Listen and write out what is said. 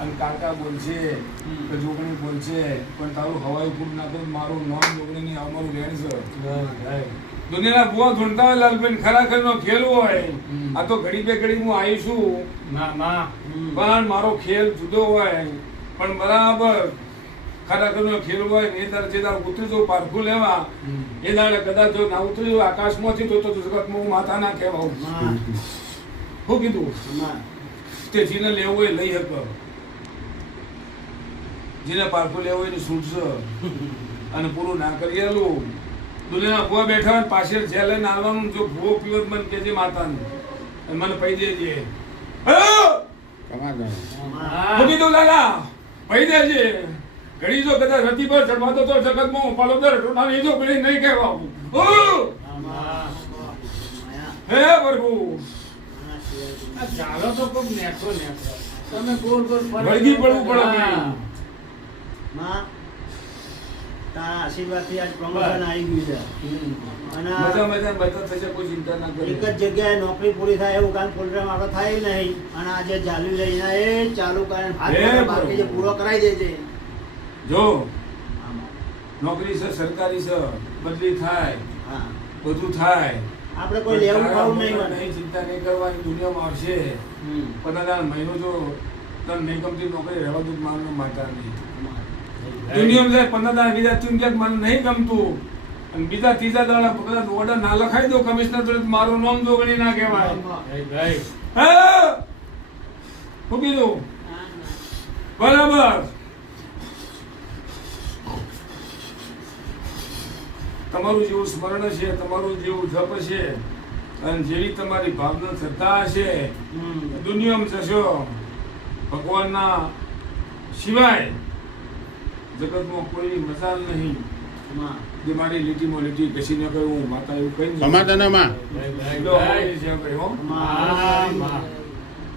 અને કાકા બોલશે કે જોગણી બોલશે પણ તારું હવાઈ ફૂટ ના તો મારું નામ જોગણી નહીં અમારું વેણ છે દુનિયાના ભૂવા ધૂણતા હોય લાલબેન ખરેખર નો ખેલ હોય આ તો ઘડી બે ઘડી હું આવી છું પણ મારો ખેલ જુદો હોય પણ બરાબર ખરેખર નો ખેલ હોય ને એ તારે જે તારે ઉતરી જવું પારખું લેવા એ દાડે કદાચ જો ના ઉતરી જવું આકાશમાંથી તો જગતમાં હું માથા ના કહેવાઉં શું કીધું તે જેને લેવું હોય લઈ શકો જેને પારખું લેવું હોય એને છૂટશે અને પૂરું ના કરી આલું દુનિયાના ભૂવા બેઠા હોય પાછળ જે લઈને આવવાનું જો ભૂવો પીવત મને કેજે માતાને મને પૈ દેજે કીધું લાલા પૈ દેજે ઘડી જો કદાચ રતી પર ચડવાતો તો જગતમાં પાલો દર ટોટાને જો ઘડી નહીં કહેવાવું હે પ્રભુ ચાલો તો કોક નેઠો તમે ગોળ ગોળ વળગી પડવું પડે માં તારા આશીર્વાદથી આજ પ્રમોશન આવી ગયું છે અને મજા બધા થશે કોઈ ચિંતા ના કરે એક જ જગ્યાએ નોકરી પૂરી થાય એવું કામ પ્રોગ્રામ આપણે થાય નહીં અને આજે ચાલુ લઈને એ ચાલુ કરીને હાથ બાકી જે પૂરો કરાવી દેજે જો નોકરી છે સરકારી છે બદલી થાય હા બધું થાય આપણે કોઈ લેવું ખાવું નહીં ચિંતા નહીં કરવાની દુનિયામાં આવશે પતા મહિનો જો તને નહીં ગમતી નોકરી રહેવા દઉં મારનો માતા નહીં દુનિયામાં 15 બીજા તું ક્યાંક મને નહીં ગમતું અને બીજા ત્રીજા દાડા કદાચ ઓર્ડર ના લખાઈ દો કમિશનર જોડે મારું નામ જોગણી ના કહેવાય શું કીધું બરાબર તમારું જેવું સ્મરણ છે તમારું જેવું જપ છે અને જેવી તમારી ભાવના શ્રદ્ધા હશે દુનિયામાં જશો ભગવાનના સિવાય જગતમાં કોઈ મજાલ નહીં જે મારી લીટીમાં લીટી કશી ન કહ્યું માતા એવું કઈ સમાધાનમાં નહીં